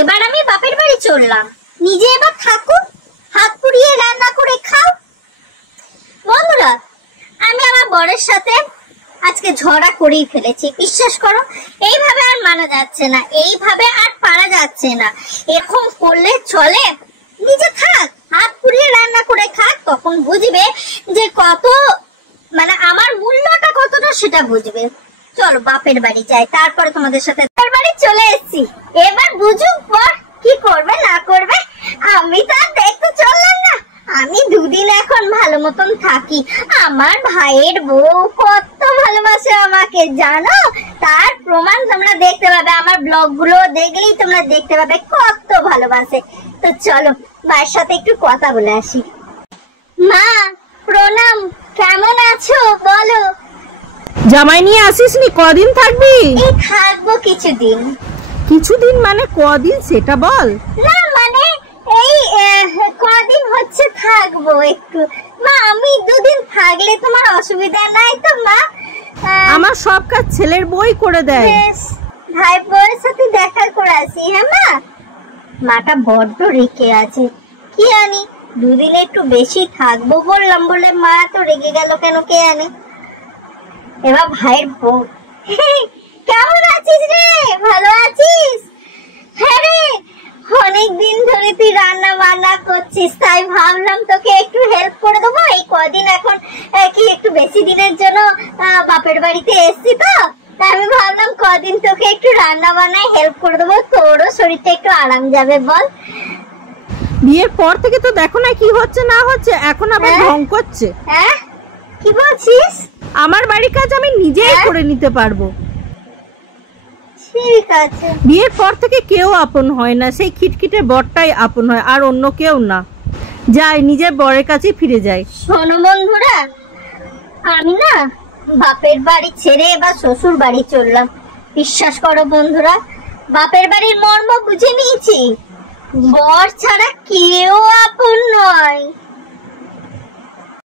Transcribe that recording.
এবার আমি বাপের বাড়ি চললাম, নিজে এবার থাকুক, হাত পুড়িয়ে রান্না করে খাও। বন্ধুরা, আমি আমার বরের সাথে আজকে ঝগড়া করেই ফেলেছি, বিশ্বাস করো। এইভাবে আর মানা যাচ্ছে না, এইভাবে আর পারা যাচ্ছে না। এরকম করলে চলে? নিজে থাক, হাত পুড়িয়ে রান্না করে খাক, তখন বুঝবে যে কত মানে আমার মূল্যটা কতটা সেটা বুঝবে। চলো বাপের বাড়ি যাই, তারপরে তোমাদের সাথে বাপের বাড়ি চলে এসেছি। এবার বুঝুক পর কি করবে না করবে, আমি তো আর দেখতে চললাম না। আমি দুদিন এখন ভালো মতন থাকি। আমার ভাইয়ের বউ কত ভালোবাসে আমাকে, জানো? তার প্রমাণ তোমরা দেখতে পাবে, আমার ব্লগ গুলো দেখলেই তোমরা দেখতে পাবে কত ভালোবাসে। তো চলো মায়ের সাথে একটু কথা বলে আসি। মা প্রণাম, কেমন আছো বলো? জামাই নিয়ে আসিস নি? কদিন থাকবি? এই থাকবো কিছুদিন। কিছুদিন মানে কদিন সেটা বল না, মানে এই কদিন হচ্ছে থাকবো একটু। মা আমি দুদিন থাকলে তোমার অসুবিধা নাই তো মা? আমার সব কাজ ছেলের বই করে দেয়। ভাই বোনের সাথে দেখা করে আসি। হ্যাঁ মা, মাটা বড্ড রেখে আছে, কি জানি দুদিনে একটু বেশি থাকবো বললাম বলে মা তো রেগে গেল কেন কে জানে। এবার ভাইয়ের বউ, কেমন আছিস রে? ভালো আছিস? হ্যাঁ রে, অনেকদিন ধরে তুই রান্না বান্না করছিস, তাই ভাবলাম তোকে একটু হেল্প করে দেবো। এই কদিন এখন কি একটু বেশি দিনের জন্য বাপের বাড়িতে এসছি, তো তাই আমি ভাবলাম কদিন তোকে একটু রান্না বান্নায় হেল্প করে দেবো, তোরও শরীরটা একটু আরাম যাবে। বল, বিয়ের পর থেকে তো দেখো না কি হচ্ছে না হচ্ছে, এখন আবার ঢং করছে। হ্যাঁ কি বলছিস? আমার বাড়ির কাজ আমি নিজেই করে নিতে পারবো। ঠিক আছে। বিয়ের পর থেকে কেউ আপন হয় না, সেই খিটখিটে বরটাই আপন হয়, আর অন্য কেউ না। যাই নিজের বরের কাছে ফিরে যাই। শোনো বন্ধুরা, আমি না বাপের বাড়ি ছেড়ে এবার শ্বশুর বাড়ি চললাম। বিশ্বাস করো বন্ধুরা, বাপের বাড়ির মর্ম বুঝে নিয়েছি। বর ছাড়া কেউ আপন নয়।